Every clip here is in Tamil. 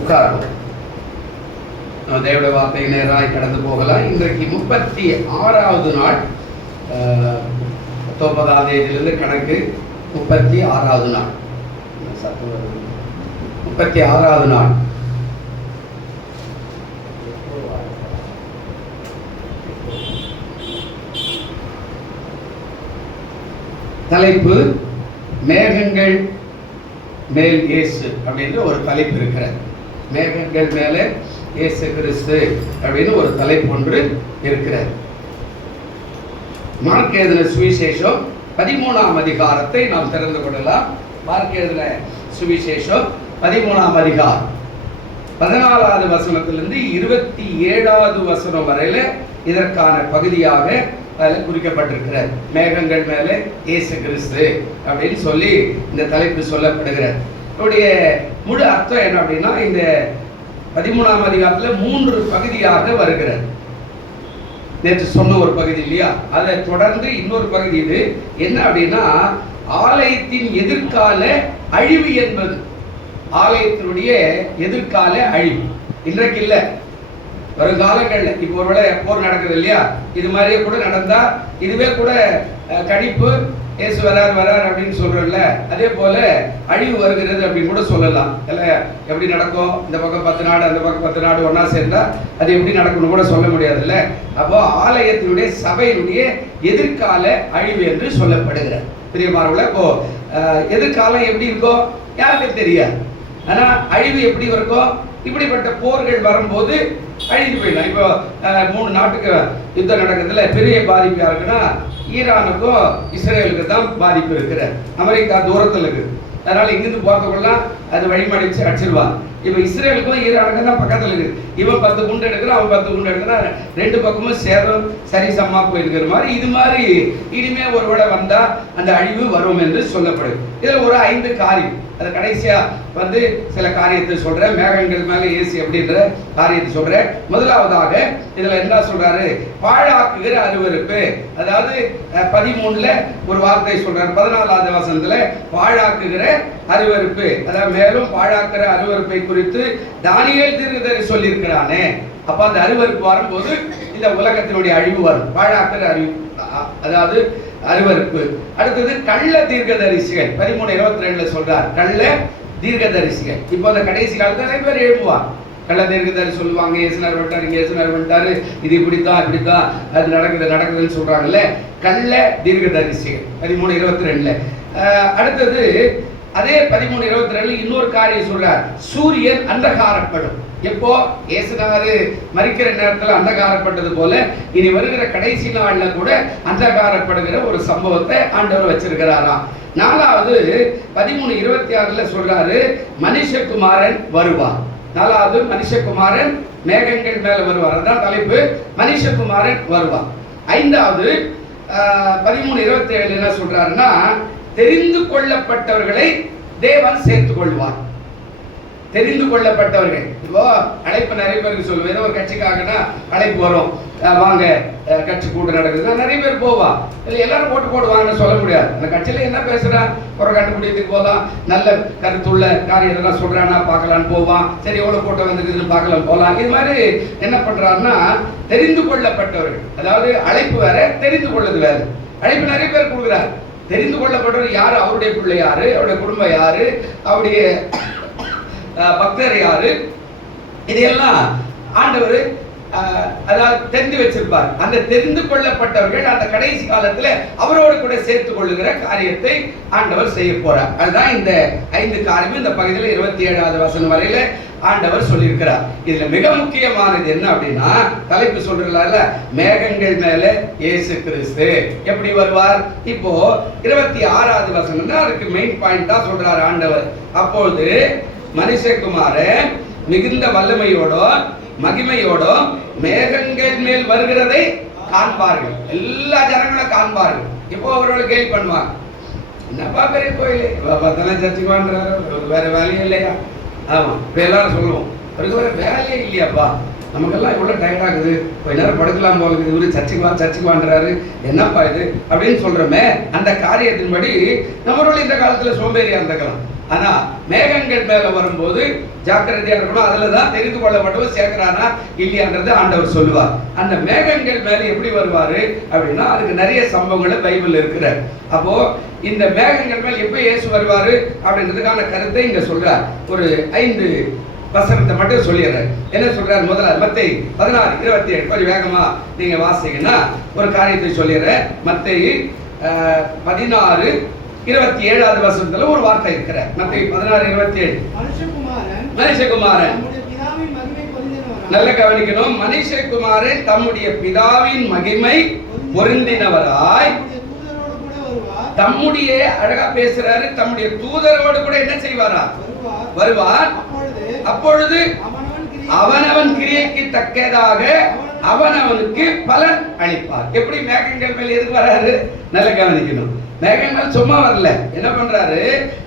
உட்காரும். தேவனுடைய வார்த்தை நேராய் கடந்து போகலாம். இன்றைக்கு 36வது நாள். 19ஆம் தேதியிலிருந்து கணக்கு 36வது நாள். 36வது நாள். தலைப்பு மேகங்கள் மேல் இயேசு அப்படின்ற ஒரு தலைப்பு இருக்கிறது. மேகங்கள் மேலே இயேசு கிறிஸ்து அப்படின்னு ஒரு தலைப்பு ஒன்று இருக்கிறது. மார்க் எழுதின சுவிசேஷம் 13ஆம் அதிகாரத்தை நாம் திறந்து கொள்ளலாம். மார்க் எழுதின சுவிசேஷம் 13ஆம் அதிகாரம் 14வது வசனத்திலிருந்து 27வது வசனம் வரையில இதற்கான பகுதியாக அதில் குறிக்கப்பட்டிருக்கிறார். மேகங்கள் மேலே இயேசு கிறிஸ்து அப்படின்னு சொல்லி இந்த தலைப்பு சொல்லப்படுகிறார். இதோடைய முழு அர்த்தம் என்ன அப்படின்னா, இந்த 13ஆம் அதிகாரத்தில் 3 பகுதியாக வருகிறது. நேற்று சொன்ன ஒரு பகுதி இல்லையா, அதை தொடர்ந்து இன்னொரு பகுதி. இது என்ன அப்படின்னா, ஆலயத்தின் எதிர்கால அழிவு என்பது. ஆலயத்தினுடைய எதிர்கால அழிவு இன்றைக்கு இல்லை, வருங்காலங்களில். இப்போ ஒருவேளை போர் நடக்குது இல்லையா, இது மாதிரியே கூட நடந்தா இதுவே கூட கணிப்பு, இயேசு வரார் அப்படின்னு சொல்றோம்ல, அதே போல அழிவு வருகிறது அப்படின்னு கூட சொல்லலாம். இல்லை எப்படி நடக்கும், இந்த பக்கம் 10 நாடு அந்த பக்கம் 10 நாடு ஒன்னா சேர்ந்தா அது எப்படி நடக்கும்னு கூட சொல்ல முடியாதுல்ல. அப்போ ஆலயத்தினுடைய சபையினுடைய எதிர்கால அழிவு என்று சொல்லப்படுகிறார். பிரியமானவர்களே, இப்போ எதிர்காலம் எப்படி இருக்கோ யாருக்கு தெரியாது. ஆனா அழிவு எப்படி இருக்கும், இப்படிப்பட்ட போர்கள் வரும்போது அழிந்து போயிடலாம். இப்போ 3 நாட்டுக்கு யுத்தம் நடக்கிறதுல பெரிய பாதிப்பு யாருக்குன்னா, ஈரானுக்கும் இஸ்ரேலுக்கு தான் பாதிப்பு இருக்கிற. அமெரிக்கா தூரத்தில் இருக்குது, அதனால இங்கிருந்து போறதுக்குள்ளலாம் அது வழிமடிச்சு அடிச்சிருவாங்க. இப்போ இஸ்ரேலுக்கும் ஈரானுக்கும் தான் பக்கத்தில் இருக்குது. இவன் 10 குண்டு எடுக்கிறான், அவன் 10 குண்டு எடுக்கிறான், 2 பக்கமும் சேரும் சரிசமா போயிருக்கிற மாதிரி. இது மாதிரி இனிமே ஒருவேளை வந்தா அந்த அழிவு வரும் என்று சொல்லப்படுது. இதுல ஒரு 5 காரியம், அது கடைசியா சில காரியத்தை சொல்றேன். மேகங்கள் மேல இயேசு அப்படின்ற காரியத்தை சொல்றேன். முதலாவதாக இதுல என்ன சொல்றாரு, பாழாக்குகிற அருவருப்பு. அதாவது 13ல ஒரு வார்த்தை சொல்றாரு, 14வது வசனத்துல பாழாக்குகிற அருவருப்பு. அதாவது மேலும் பாழாக்குற அருவருப்பை குறித்து தானியேல் தீர்க்கதரிசி சொல்லி இருக்கிறானே. அப்ப அந்த அருவருப்பு வரும்போது இந்த உலகத்தினுடைய அழிவு வரும். பாழாக்குற அதாவது அருவருப்பு. அடுத்தது கள்ள தீர்க்கதரிசிகள் 13:22 சொல்றார், கள்ள தீர்க்கதரிசிகள். இப்போ அந்த கடைசி காலத்துல நிறைய பேர் எழுப்புவாங்க, கள்ள தீர்க்கதரிசி சொல்லுவாங்க, இயேசுநாதர் வந்துட்டாரு, இங்க இயேசுநாதர் வந்துட்டாரு, இது இப்படித்தான் அது நடக்குதுன்னு சொல்றாங்கல்ல, கள்ள தீர்க்கதரிசிகள் 13:22. அடுத்தது அதே 13:22 இன்னொரு காரியம் சொல்றார், சூரியன் அந்தகாரப்படும். எப்போ இயேசுநாதர் மரிக்கிற நேரத்தில் அந்தகாரப்பட்டது போல இனி வருகிற கடைசி நாள்ல கூட அந்தகாரப்படுகிற ஒரு சம்பவத்தை ஆண்டவர் வச்சிருக்கிறாராம். 4வது 13:26 சொல்றாரு, மனுஷகுமாரன் வருவார். 4வது மனுஷகுமாரன் மேகங்கள் மேல வருவார், அதான் தலைப்பு, மனுஷகுமாரன் வருவார். 5வது 13:27 என்ன சொல்றாருன்னா, தெரிந்து கொள்ளப்பட்டவர்களை தேவன் சேர்த்துக் கொள்வார். தெரிந்து கொள்ளப்பட்டவர்கள். இப்போ அழைப்பு நிறைய பேருக்கு சொல்லுவேன், ஏதோ ஒரு கட்சிக்காகனா அழைப்பு வரும், வாங்க கட்சி கூட்டம் நடக்குதுன்னா நிறைய பேர் போவா. இல்லை எல்லாரும் ஓட்டு போடுவாங்கன்னு சொல்ல முடியாது. அந்த கட்சியில என்ன பேசுறான், குறை கண்டுபிடிக்கிறதுக்கு போகலாம், நல்ல கருத்துள்ள காரியம் எதனா சொல்றான்னா பார்க்கலான்னு போவான். சரி எவ்வளவு கூட்டம் வந்துருக்குதுன்னு பார்க்கலாம் போகலாம். இது மாதிரி என்ன பண்றாருன்னா, தெரிந்து கொள்ளப்பட்டவர்கள். அதாவது அழைப்பு வேற, தெரிந்து கொள்ளது வேற. அழைப்பு நிறைய பேர் கொடுக்குறாரு. தெரிந்து கொள்ளப்பட்டவர் யாரு, அவருடைய பிள்ளை யாரு, அவருடைய குடும்பம் யாரு, அவருடைய பக்தர் யாரு, இதையெல்லாம் ஆண்டவர் அதாவது தெரிந்து வச்சிருப்பார். அந்த தெரிந்து கொள்ளப்பட்டவர்கள் அந்த கடைசி காலத்துல அவரோடு கூட சேர்த்துக் கொள்ளுகிற காரியத்தை ஆண்டவர் செய்ய போறார். அதுதான் இந்த 5 காரியமும் இந்த பகுதியில் 27வது வசனம் வரையில ஆண்டவர் சொல்லியிருக்கிறார். இதுல மிக முக்கியமானது என்ன அப்படின்னா, தலைப்பு சொல்றாருல, மேகங்கள் மேல இயேசு கிறிஸ்து எப்படி வருவார். இப்போ 26வது வசனம் தான் அதுக்கு மெயின் பாயிண்டா சொல்றாரு ஆண்டவர். அப்பொழுது மனுஷகுமாரன் மிகுந்த வல்லமையோட மகிமையோடும் மேகங்கள் மேல் வருகிறதை காண்பார்கள். எல்லா ஜனங்களும் காண்பார்கள். இப்போ அவர்கள் கேள்வி பண்ணுவாங்க, என்னப்பா பெரிய கோயில், சர்ச்சுக்கு வாங்குறாரு, வேற வேலையே இல்லையா? ஆமா, இப்ப எல்லாரும் சொல்லுவோம், வேற வேலையே இல்லையாப்பா, நமக்கெல்லாம் இவ்வளவு டயர்ட் ஆகுது, கொஞ்ச நேரம் படுக்கலாம் போல இருக்குது, இவரு சர்ச்சுக்கு வாங்குறாரு, என்னப்பா இது அப்படின்னு சொல்றோமே. அந்த காரியத்தின்படி நம்மளுடைய இந்த காலத்துல சோம்பேறியா இருந்துக்கலாம். ஆனா மேகங்கள் மேல வரும்போது ஜாக்கிரதையா இருக்கணும். அதுலதான் தெரிந்து கொள்ளப்பட்டவர் சேர்க்கிறானா இல்லையான்றது ஆண்டவர் சொல்லுவார். அந்த மேகங்கள் மேல எப்படி வருவாரு அப்படின்னா அதுக்கு நிறைய சம்பவங்களை பைபிள் இருக்கிற. அப்போ இந்த மேகங்கள் மேல் எப்ப இயேசு வருவாரு அப்படின்றதுக்கான கருத்தை இங்க சொல்றார். ஒரு 5 வசனத்தை மட்டும் சொல்லிடுறேன். என்ன சொல்றாரு? முதல்ல மத்தேயு 16:27 கொஞ்சம் வேகமா நீங்க வாசிங்கன்னா ஒரு காரியத்தை சொல்லிடுறேன். மத்தேயு 16:27 வசனத்துல ஒரு வார்த்தை இருக்கிற. மத்தேயு 16:27 மனுஷகுமாரன் நல்ல கவனிக்கணும். மனுஷகுமாரன் தம்முடைய பிதாவின் மகிமை பொருந்தினவராய் தம்முடைய அழகா பேசுறாரு, தம்முடைய தூதரோடு கூட என்ன செய்வாரா? வருவார். அப்பொழுது அவனவன் கிரியைக்கு தக்கதாக அவனவனுக்கு பலன் அளிப்பார். எப்படி மேகங்கள் மேல் எதுக்கு வராரு? நல்ல கவனிக்கணும். மேகங்கள் சும்மா வரல. என்ன பண்றாரு?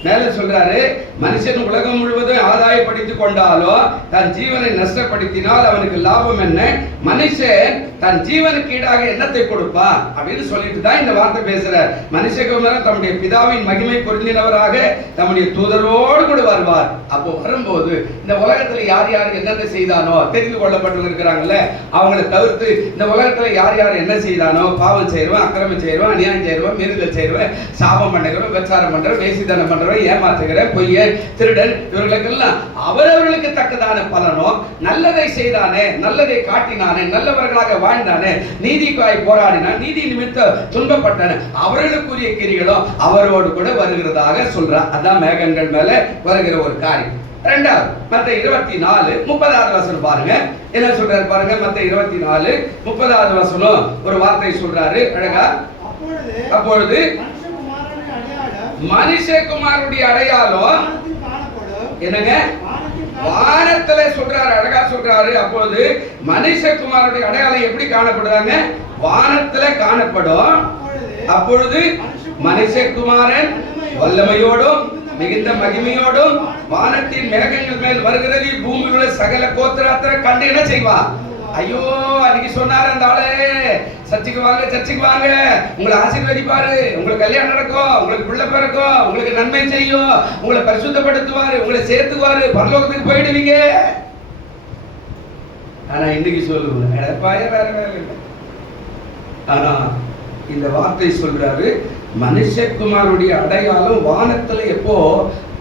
மேல சொல்றாரு, மனுஷன் உலகம் முழுவதும் ஆதாயப்படுத்திக் கொண்டாலும் தன் ஜீவனை நஷ்டப்படுத்தினால் அவனுக்கு லாபம் என்ன? மனுஷன் தன் ஜீவனுக்கு ஈடாக என்னத்தை கொடுப்பான் அப்படின்னு சொல்லிட்டு தான் இந்த வார்த்தை பேசுறார். மனுஷகுமாரன் தம்முடைய பிதாவின் மகிமை பொருந்தினவராக தம்முடைய தூதரோடு கூட வருவார். அப்போ வரும்போது இந்த உலகத்துல யார் யார் என்னென்ன செய்தானோ தெரிந்து கொள்ளப்பட்டு இருக்கிறாங்கல்ல, அவங்களை தவிர்த்து இந்த உலகத்துல யார் யார் என்ன செய்தானோ, பாவம் செய்யறவன், அக்கிரமம் செய்யறவன், அநியாயம் செய்யறவன், மீறுதல் செய்யறவன், சாபம் பண்ணுகிறவன், விபச்சாரம் பண்றவன், வேசித்தனம் பண்றவன், ஏமாற்றுகிறவன், பொய்யன், திருடன், இவர்களுக்கெல்லாம் அவரவர்களுக்கு தக்கதான பலனோ, நல்லதை செய்தானே, நல்லதை காட்டினானே, நல்லவர்களாக வாழ்ந்தானே, நீதிக்காய் போராடினான், நீதி நிமித்தம் துன்பப்பட்டானே, அவர்களுக்குரிய கிரிகளோ அவரோடு கூட வருகிறதாக சொல்றார். அதான் மேகங்கள் மேல வருகிற ஒரு காரியம். இரண்டாவது மத்தேயு 24:30 வசனம் பாருங்க. என்ன சொல்றாரு பாருங்க. மத்தேயு 24:30 வசனம் ஒரு வார்த்தை சொல்றாரு அழகா. அப்பொழுது மனுஷகுமாரனுடைய அடையாளம் என்னங்க? வானத்துல சொல்றாரு, அழகா சொல்றாரு. அப்பொழுது மனுஷகுமாரனுடைய அடையாளம் எப்படி காணப்படுறாங்க? வானத்துல காணப்படும். அப்பொழுது மனுஷகுமாரன் வல்லமையோடும் மிகுந்த மகிமையோடும் வானத்தின் மேகங்கள் மேல் வருகிறது. பூமியில் உள்ள சகல கோத்திரத்தை கண்டு என்ன செய்வா? ஐயோ, அன்னைக்கு சொன்னாரு அந்த ஆளு, சர்ச்சுக்கு வாங்க, சர்ச்சுக்கு வாங்க, உங்களை ஆசீர்வதிப்பாரு, உங்களுக்கு கல்யாணம் நடக்கும், உங்களுக்கு பிள்ளை பிறக்கும், உங்களுக்கு நன்மை செய்யும், உங்களை பரிசுத்தப்படுத்துவாரு, உங்களை சேர்த்துவாரு, பரலோகத்துக்கு போயிடுவீங்க. ஆனா இன்னைக்கு சொல்லுவேன் வேற வேலை இல்லை. ஆனா இந்த வார்த்தை சொல்றாரு, மனுஷகுமாரனுடைய அடையாளம் வானத்துல எப்போ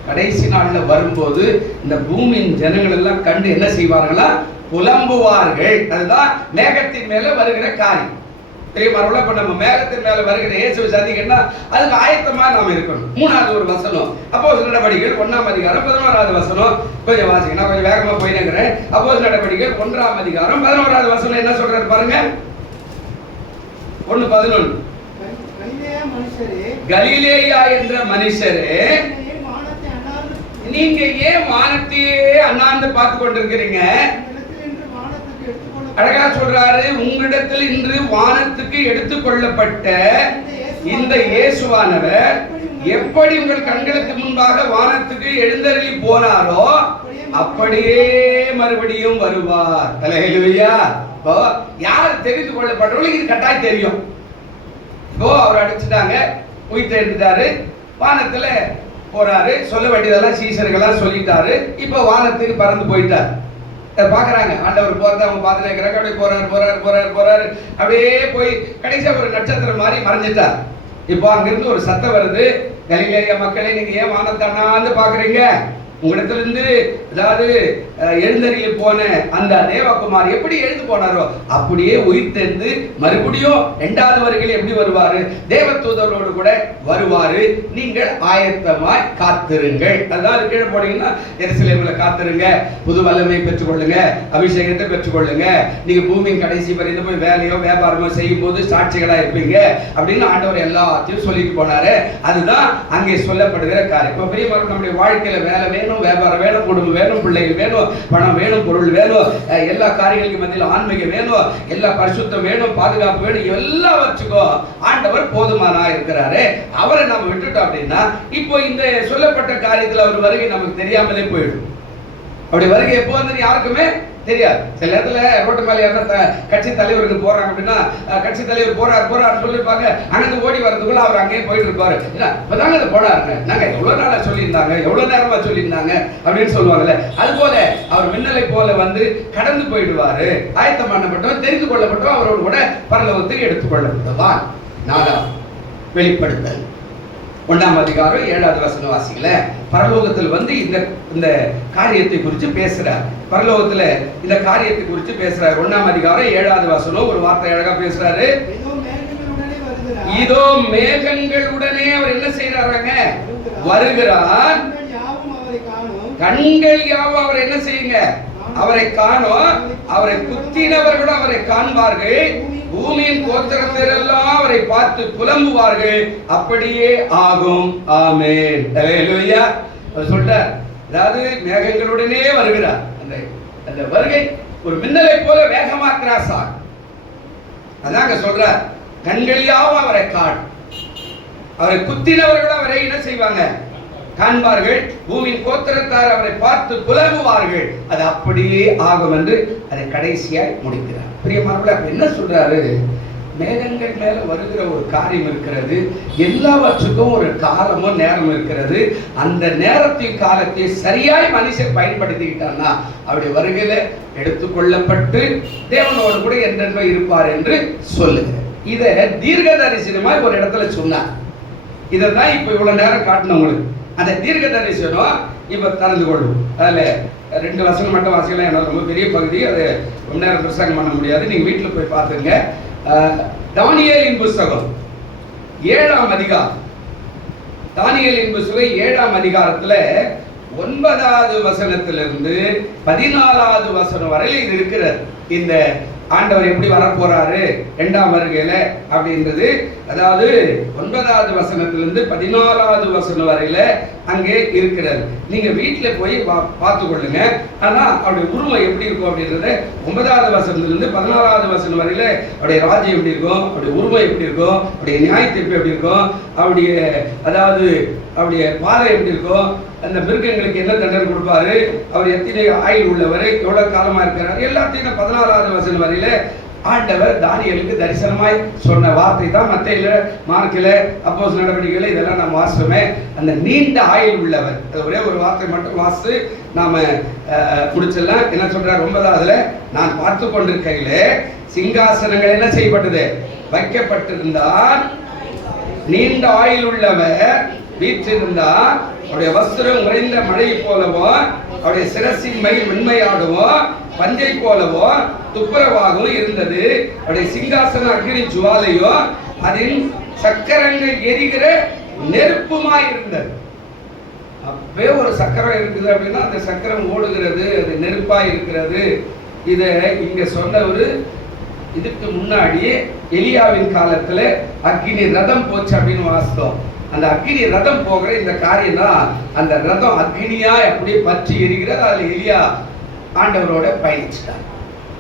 கடைசி நாள்ல வரும்போது இந்த பூமியின் ஜனங்கள் எல்லாம் கண்டு என்ன செய்வார்களா? புலம்புவார்கள். அதுதான் மேகத்தின் மேல வருகிற காரியம். தெரியுமா? இப்ப நம்ம மேகத்தின் மேல வருகிற இயேசுவை சந்திக்கணும்னா அதுக்கு ஆயத்தமா நாம இருக்கணும். 3வது ஒரு வசனம் அப்போஸ்தலர் நடவடிக்கைகள் 1ஆம் அதிகாரம் 11வது வசனம் கொஞ்சம் வாசிங்க. நான் கொஞ்சம் வேகமா போயினேங்கிறேன். அப்போஸ்தலர் நடவடிக்கைகள் 1ஆம் அதிகாரம் 11வது வசனம் என்ன சொல்றாரு பாருங்க. 1:11 கலிலேயா என்ற மனுஷரே, நீங்க ஏன் வானத்தையே அண்ணாந்து பார்த்து கொண்டிருக்கிறீங்க? அழகா சொல்றாரு, உங்களிடத்தில் இன்று வானத்துக்கு எடுத்துக்கொள்ளப்பட்ட இந்த இயேசுவானவர் எப்படி உங்கள் கண்களுக்கு முன்பாக வானத்துக்கு எழுந்தருளி போனாரோ அப்படியே மறுபடியும் வருவார். அல்லேலூயா. யார் தெரிந்து கொள்ளப்பட்டவர்களுக்கு இது கட்டாயம் தெரியும். அவர் அடிச்சுட்டாங்க, உயிர் எழுந்தாரு, வானத்துல போறாரு, சொல்ல வேண்டியதெல்லாம் சீசர்கள்லாம் சொல்லிட்டாரு. இப்ப வானத்துக்கு பறந்து போயிட்டார். பாக்குறாங்க ஆண்டவர் போறத அவங்க பார்த்துட்டு இருக்கிறாங்க. அப்படியே போறாரு போறாரு போறாரு போறாரு அப்படியே போய் கடைசியா ஒரு நட்சத்திரம் மாதிரி மறைஞ்சிட்டார். இப்போ அங்கிருந்து ஒரு சத்தம் வருது, கலிலேயா மக்களே, நீங்க ஏன் வானத்தை அண்ணாந்து பாக்குறீங்க? உங்களிடத்துல இருந்து அதாவது எழுந்தருளி போன அந்த தேவகுமார் எப்படி எழுந்து போனாரோ அப்படியே உயிர்த்தெழுந்து மறுபடியும் 2வது வருகையில் எப்படி வருவாரு? தேவதூதரோடு கூட வருவாரு. நீங்கள் ஆயத்தமாய் காத்திருங்கள். அதாவது கீழே போனீங்கன்னா எருசலேமில் காத்திருங்க, புது வல்லமை பெற்றுக்கொள்ளுங்க, அபிஷேகத்தை பெற்றுக்கொள்ளுங்க, நீங்க பூமியின் கடைசி வரைந்து போய் வேலையோ வியாபாரமோ செய்யும் போது சாட்சிகளா இருப்பீங்க அப்படின்னு ஆண்டவர் எல்லாத்தையும் சொல்லிட்டு போனாரு. அதுதான் அங்கே சொல்லப்படுகிற காரியம். இப்போ பெரியவர்கள் நம்முடைய வாழ்க்கையில வேலை வேணும், வியாபாரம் வேணும், குடும்பம் வேணும், பிள்ளைகள் வேணும், பணம் வேணும், பொருள் வேணும், எல்லா காரியங்களுக்கு மத்தியில் ஆன்மீகம் வேணும், எல்லா பரிசுத்தம் வேணும், பாதுகாப்பு வேணும், எல்லாவற்றுக்கும் ஆண்டவர் போதுமானா இருக்கிறாரு. அவரை நம்ம விட்டுட்டோம் அப்படின்னா இப்போ இந்த சொல்லப்பட்ட காரியத்தில் அவர் வருகை நமக்கு தெரியாமலே போயிடும். அப்படி வருகை எப்போ வந்து யாருக்குமே தெரியாது. சில இடத்துல ரோட்டு மேல யாருன்னா கட்சி தலைவருக்கு போறாங்க அப்படின்னா, கட்சி தலைவர் போறாரு சொல்லிருப்பாங்க, அங்கிருந்து ஓடி வரதுக்குள்ள அவர் அங்கேயே போயிட்டு இருப்பாரு. இப்பதாங்க அது போனாருங்க, நாங்க எவ்வளவு நாளா சொல்லியிருந்தாங்க, எவ்வளவு நேரமா சொல்லியிருந்தாங்க அப்படின்னு சொல்லுவாங்கல்ல. அது போல அவர் மின்னலை போல வந்து கடந்து போயிடுவாரு. ஆயத்தம் பண்ணப்பட்டவன், தெரிந்து கொள்ளப்பட்டவன், அவரோடு கூட பரலோகத்துக்கு எடுத்துக்கொள்ளப்பட்டதான். 4ஆம் வெளிப்படுத்தல் 1ஆம் அதிகாரம் 7வது வசனம் வாசிக்கல. பரலோகத்தில் வந்து இந்த காரியத்தை குறித்து பேசுறார். பரலோகத்துல இந்த காரியத்தை குறித்து பேசுறார். 1ஆம் அதிகாரம் 7வது வசனம் ஒரு வார்த்தை அழகா பேசுறாரு. இதோ மேகங்களுடனே அவர் என்ன செய்யறாங்க? வருகிறார். கண்கள் யாவும் அவர் என்ன செய்யுங்க? அவரை காணும். அவரை குத்தினவர்கள் அவரை காண்பார்கள். பூமியின் கோத்திரத்திலெல்லாம் அவரை பார்த்து புலம்புவார்கள். அப்படியே ஆகும். ஆமென். அல்லேலூயா. சொல்றார், அதாவது மேகங்களுடனே வருகிறார். அந்த வருகை ஒரு மின்னலை போல வேகமாக்குறார் சார். அதாங்க சொல்றார், கண்களியாவும் அவரை காணும். அவரை குத்தினவர்கள் அவரை என்ன செய்வாங்க? காண்பார்கள். பூமியின் கோத்திரத்தார் அவரை பார்த்து புலம்புவார்கள். அது அப்படியே ஆகும் என்று அதை கடைசியாய் முடிக்கிறார். பிரியமானவர்களே, அப்ப என்ன சொல்றாரு? மேகங்கள் மேல வருகிற ஒரு காரியம் இருக்கிறது. எல்லாவற்றுக்கும் ஒரு காலமும் நேரம் இருக்கிறது. அந்த நேரத்தின் காலத்தை சரியாய் மனுஷன் பயன்படுத்திக்கிட்டான்னா அவருடைய வருகையில எடுத்துக்கொள்ளப்பட்டு தேவனோடு கூட என்றென்றும் இருப்பார் என்று சொல்லுகிறார். இதை தீர்க்க தரிசனமாய் ஒரு இடத்துல சொன்னார். இதைதான் இப்ப இவ்வளவு நேரம் காட்டணும் உங்களுக்கு. அந்த தீர்க்க தரிசனம் இப்ப திறந்து கொள்ளும். அதுல 2 வசனம் மட்டும் வாசிக்கலாம். எனக்கு ரொம்ப பெரிய பகுதி, அது ரொம்ப நேரம் பிரசங்கம் பண்ண முடியாது. நீங்க வீட்டுல போய் பார்த்துங்க. தானியேலின் புஸ்தகம் 7ஆம் அதிகாரம், தானியேலின் புஸ்தகம் 7ஆம் அதிகாரத்துல 9வது வசனத்திலிருந்து 14வது வசனம் வரையில் இது இருக்கிறது. இந்த ஆண்டவர் எப்படி வரப்போறாரு 2ஆம் வருகையில அப்படின்றது, அதாவது 9வது வசனத்திலிருந்து 14வது வசனம் வரையில அங்கே இருக்கிறது. நீங்க வீட்டுல போய் பார்த்து கொள்ளுங்க. ஆனா அவருடைய உருவம் எப்படி இருக்கும் அப்படின்றது 9வது வசனத்திலிருந்து 14வது வசனம் வரையில அவருடைய ராஜ்யம் எப்படி இருக்கும், அவருடைய உருவம் எப்படி இருக்கும், அவருடைய நியாய தீர்ப்பு எப்படி இருக்கும், அவருடைய அதாவது அவருடைய பாதை எப்படி இருக்கும், அந்த மிருகங்களுக்கு என்ன தண்டனை கொடுப்பாரு, அவர் எத்தனை ஆயுள் உள்ளவர், எவ்வளவு காலமா இருக்கிறார், எல்லாத்தையும் 14வது வசனம் வரையில ஆண்டவர் தானியேலுக்கு தரிசனமாய் சொன்ன வார்த்தை தான் மத்தேயுல, மார்க்கில, அப்போஸ்தலர் நடவடிக்கைகள் இதெல்லாம் நாம் வாசிச்சோமே. அந்த நீண்ட ஆயுள் உள்ளவர், அது ஒரே ஒரு வார்த்தை மட்டும் வாசித்து நாம முடிச்சிடலாம். என்ன சொல்றார் 9வதுல? நான் பார்த்து கொண்டிருக்கையிலே சிங்காசனங்கள் என்ன செய்யப்பட்டது? வைக்கப்பட்டிருந்தார். நீண்ட ஆயுள் உள்ளவர் வீற்றிருந்தார். அவருடைய வஸ்திரம் உறைந்த மழை போலவோ, அவருடைய சிரசின் மயில் வெண்மையாடவோ, பஞ்சை போலவோ துப்புரவாகவும் இருந்தது. அவருடைய சிங்காசன அக்னி ஜுவாலையோ, அதில் சக்கரங்கள் எரிகிற நெருப்புமாய் இருந்தது. அப்பவே ஒரு சக்கரம் இருக்குது அப்படின்னா அந்த சக்கரம் ஓடுகிறது, அது நெருப்பாய் இருக்கிறது. இதை இங்க சொன்னவர் இதுக்கு முன்னாடியே எலியாவின் காலத்துல அக்னி ரதம் போச்சு அப்படின்னு வாசித்தோம். அந்த அக்னி ரதம் போகிற இந்த காரியம் தான், அந்த ரதம் அக்னியா அப்படியே பற்றி எரிகிறது. அதுல எலியா ஆண்டவரோட பயணிச்சிட்டார்.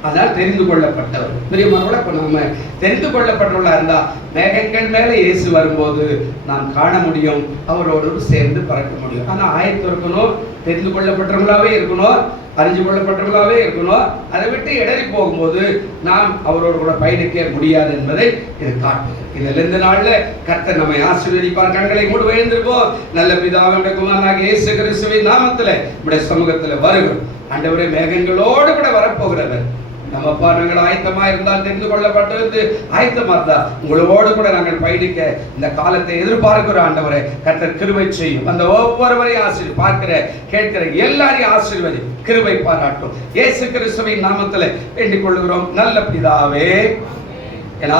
அதான் தெரிந்து கொள்ளப்பட்டவர். பிரியமானவர்களே, இப்ப நம்ம தெரிந்து கொள்ளப்பட்டவர்களா இருந்தா மேகங்கள் மேல இயேசு வரும்போது நாம் காண முடியும், அவரோடு சேர்ந்து பறக்க முடியும். ஆனா ஆயத்தம் இருக்கணும், தெரிந்து கொள்ளப்பட்டவர்களாவே இருக்கணும், அறிஞ்சு கொள்ளப்பட்டவர்களாவே இருக்கணும். அதை விட்டு இடறி போகும்போது நாம் அவரோடு கூட பயணிக்க முடியாது என்பதை இது காட்டுகிறது. இதுல இந்த நாள்ல கர்த்தர் நம்மை ஆசீர்வதிப்பார். கண்களை மூடி எழுந்திருப்போம். நல்ல பிதாவுடைய குமாரனாகிய இயேசு கிறிஸ்துவின் நாமத்துல நம்முடைய சமூகத்துல வருகிறோம். ஆண்டவரே, மேகங்களோடு கூட வரப்போகிறவர் நம்மப்பா, நாங்கள் ஆயத்தமா இருந்தால், தெரிந்து கொள்ளப்பட்டது ஆயத்தமா இருந்தா உங்களோடு கூட நாங்கள் பயணிக்க இந்த காலத்தை எதிர்பார்க்கிறோம். ஆண்டவரே, கர்த்தர் கிருபை செய்யும். அந்த ஒவ்வொருவரையும் ஆசீர்வதி, பார்க்கிற கேட்கிற எல்லாரையும் ஆசீர்வதி, கிருபை பாராட்டும். இயேசு கிறிஸ்துவின் நாமத்தில் வேண்டிக் கொள்கிறோம் நல்ல பிதாவே. என்